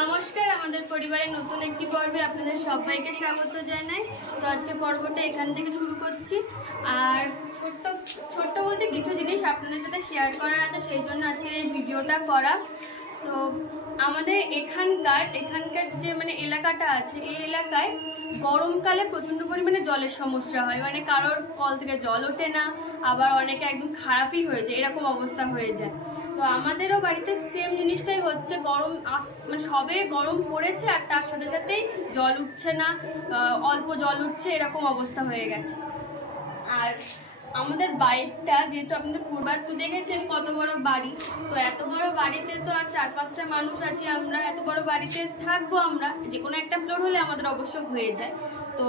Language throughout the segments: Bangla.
নমস্কার, আমাদের পরিবারের নতুন একটি পর্বে আপনাদের সবাইকে স্বাগত জানাই। তো আজকে পর্বটা এখান থেকে শুরু করছি। আর ছোট্ট বলতে কিছু জিনিস আপনাদের সাথে শেয়ার করার আছে, সেই জন্য আজকের এই ভিডিওটা করা। তো আমাদের এখানকার যে এলাকাটা আছে, এই এলাকায় গরমকালে প্রচণ্ড পরিমাণে জলের সমস্যা হয়। কারোর কল থেকে জল ওঠে না, আবার অনেকে একদম খারাপই হয়ে যায়, এরকম অবস্থা হয়ে যায়। তো আমাদেরও বাড়িতে সেম জিনিসটাই হচ্ছে, সবে গরম পড়েছে আর তার সাথে সাথেই জল উঠছে না, অল্প জল উঠছে, এরকম অবস্থা হয়ে গেছে। আর আমাদের বাড়িটা যেহেতু আপনাদের পূর্বার তো দেখেছেন কত বড় বাড়ি, তো এত বড় বাড়িতে তো আর 4-5টা মানুষ আছি আমরা, এত বড় বাড়িতে থাকবো আমরা, যে কোনো একটা ফ্লোর হলে আমাদের অবশ্য হয়ে যায়। তো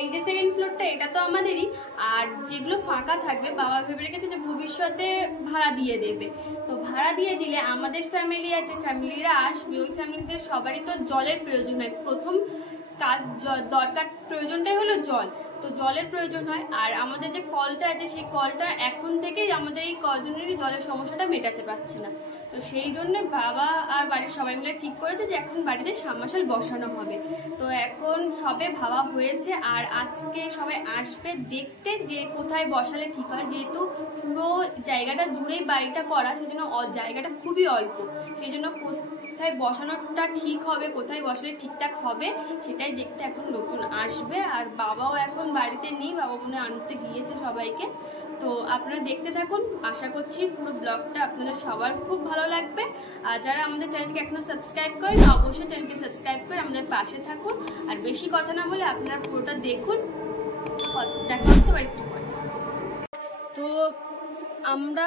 এই যে সেকেন্ড ফ্লোরটা, এটা তো আমাদেরই। আর যেগুলো ফাঁকা থাকবে, বাবা ভেবে রেখেছে যে ভবিষ্যতে ভাড়া দিয়ে দেবে। তো ভাড়া দিয়ে দিলে আমাদের ফ্যামিলি আছে, ফ্যামিলিরা আসবে, ওই ফ্যামিলিতে সবারই তো জলের প্রয়োজন হয়। প্রথম কাজ প্রয়োজনটাই হলো জল। তো জলের প্রয়োজন হয়। আর আমাদের যে কলটা আছে, সেই কলটা এখন থেকেই আমাদের এই কজনেরই জলের সমস্যাটা মেটাতে পারছে না। তো সেই জন্য বাবা আর বাড়ির সবাই মিলে ঠিক করেছে যে এখন বাড়িতে সাবমার্শাল বসানো হবে। তো এখন সবে ভাবা হয়েছে, আর আজকে সবাই আসবে দেখতে যে কোথায় বসালে ঠিক হয়। যেহেতু পুরো জায়গাটা জুড়েই বাড়িটা করা, সেই জন্য জায়গাটা খুবই অল্প, সেই জন্য কোথায় বসানোটা ঠিক হবে, কোথায় বসালে ঠিকঠাক হবে, সেটাই দেখতে এখন লোকজন আসবে। আর বাবাও এখন বাড়িতে নেই, বাবা মনে আনতে গিয়েছে সবাইকে। তো আপনারা দেখতে থাকুন, আশা করছি পুরো ব্লগটা আপনাদের সবার খুব ভালো লাগবে। আর যারা আমাদের চ্যানেলকে এখনো সাবস্ক্রাইব করেন, অবশ্যই চ্যানেলকে সাবস্ক্রাইব করে আমাদের পাশে থাকুন। আর বেশি কথা না বলে আপনারা পুরোটা দেখুন। দেখা হচ্ছে বাড়িতে। তো আমরা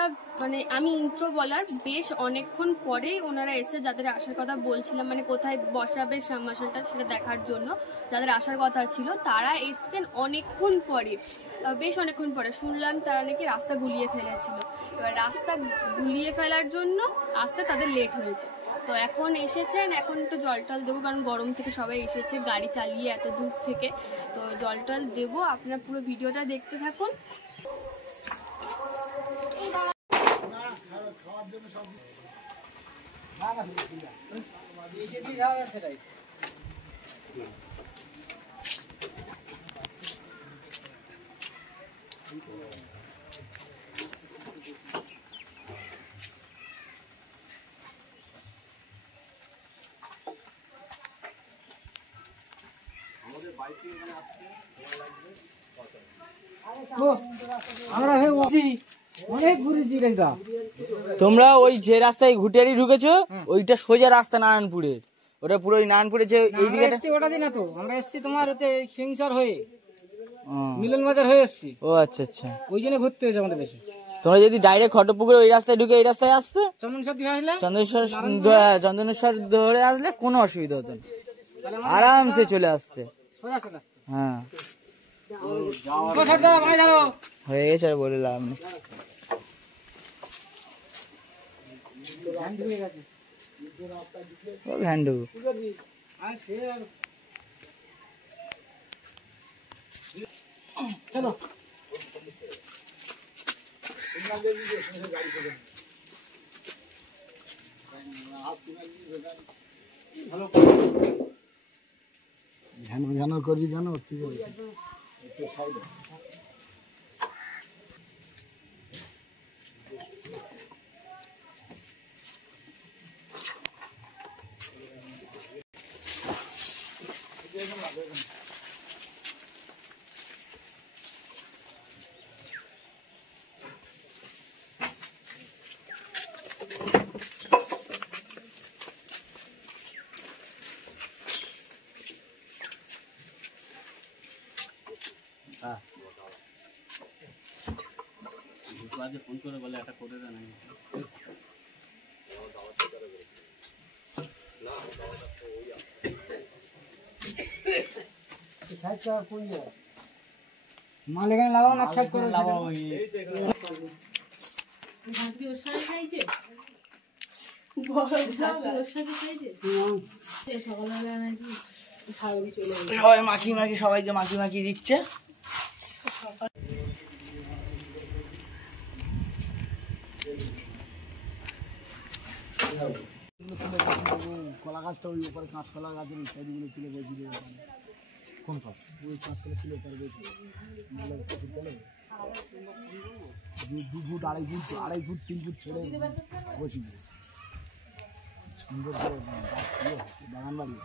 আমি ইন্ট্রো বলার বেশ অনেকক্ষণ পরে ওনারা এসে, যাদের আসার কথা বলছিলাম, কোথায় বসাবে সাবমার্শালটা সেটা দেখার জন্য যাদের আসার কথা ছিল, তারা এসছেন অনেকক্ষণ পরে, বেশ অনেকক্ষণ পরে। শুনলাম তারা নাকি রাস্তা গুলিয়ে ফেলেছিল। এবার রাস্তা গুলিয়ে ফেলার জন্য আসতে তাদের লেট হয়েছে। তো এখন এসেছেন, এখন একটু জল টল দেবো, কারণ গরম থেকে সবাই এসেছে গাড়ি চালিয়ে এত দূর থেকে। তো জল টল দেবো, আপনারা পুরো ভিডিওটা দেখতে থাকুন। খাওয়ার জন্য সব সেটাই আমাদের বাইকে আসছে আমরা অনেক ঘুরেছি। তোমরা ওই যে রাস্তায় ঘুটিয়ারি ঢুকেছো, ওইটা সোজা রাস্তা নারায়ণপুরের, ওটা পুরো নারায়ণপুরের যে এই দিকে ওটা দিন না। তো আমরা এসেছি তোমার ওতে সিংসর হয়ে মিলন বাজার হয়ে এসেছি। ও আচ্ছা আচ্ছা, ওই জন্য ঘুরতে হয়েছে আমাদের বেশি। তোমরা যদি ডাইরেক্ট খটপুকুরে ওই রাস্তায় ঢুকে এই রাস্তায় আসতে, চন্দনেশ্বর ধরে আসলে কোনো অসুবিধা হতো না, আরামসে চলে আসতে। হ্যাঁ হয়ে গেছে, আর বললাম ভ্যান্ডু চলো ঝানো করবি, জানো ফোন করে বলে একটা করে দেন। মাল এখানে লাগাও না, সাইড করে লাগাও। সবাই মাখি মাখি, সবাইকে মাখি মাখি দিচ্ছে। কলা গাছটা ওই উপরে কাঁচকলা গাছের এই সাইডগুলো তুলে বসে দিয়ে কোন কাজ ওই কাঁচকলা ছিল তার বেশি দু ফুট আড়াই ফুট 3 ফুট ছেড়ে বসি সুন্দর করে বাগান বাড়ি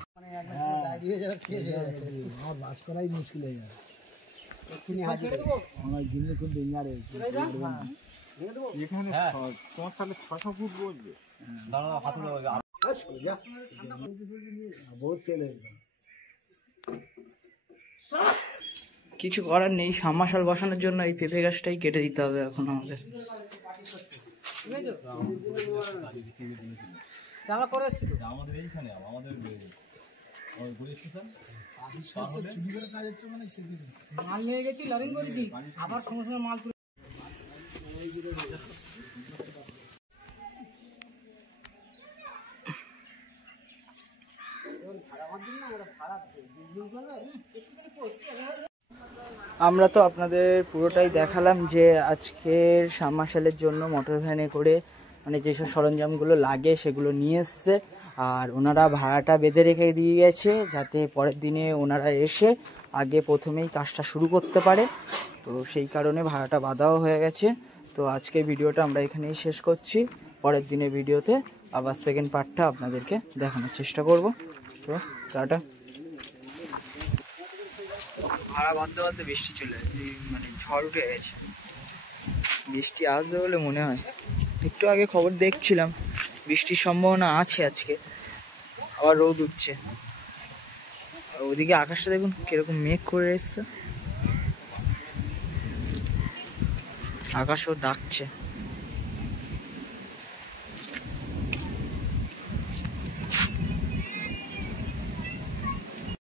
আমার বাস করাই মুশকিল হয়ে যাবে আমার গিন্নি খুব ডেঞ্জারে এখানে তোমার তাহলে 600 ফুট বসবে বহুত তেল হয়ে কিছু করার নেই, সাবমার্শাল বসানোর জন্য এই পেঁপে গাছটাই কেটে দিতে হবে এখন আমাদের। আমাদের এইখানে আমাদের মাল নিয়ে গেছি লরিং করেছি আবার সঙ্গে সঙ্গে মাল তুলে আমরা তো আপনাদের পুরোটাই দেখালাম যে আজকের সাবমার্শালের জন্য মোটর ভ্যানে করে মানে যেসব সরঞ্জামগুলো লাগে সেগুলো নিয়ে এসছে, আর ওনারা ভাড়াটা বেঁধে রেখে দিয়ে গেছে যাতে পরের দিনে ওনারা এসে আগে প্রথমেই কাজটা শুরু করতে পারে। তো সেই কারণে ভাড়াটা বাঁধাও হয়ে গেছে। তো আজকে ভিডিওটা আমরা এখানেই শেষ করছি, পরের দিনের ভিডিওতে আবার সেকেন্ড পার্টটা আপনাদেরকে দেখানোর চেষ্টা করব। তো টাটা। ভাড়া বাঁধতে বাঁধতে বৃষ্টি চলে আসছে, মানে ঝড় উঠে গেছে, বৃষ্টি আসবে বলে মনে হয়। একটু আগে খবর দেখছিলাম বৃষ্টির সম্ভাবনা আছে আজকে, আবার রোদ উঠছে। ওদিকে আকাশটা দেখুন কিরকম মেঘ করে এসছে, আকাশও ডাকছে।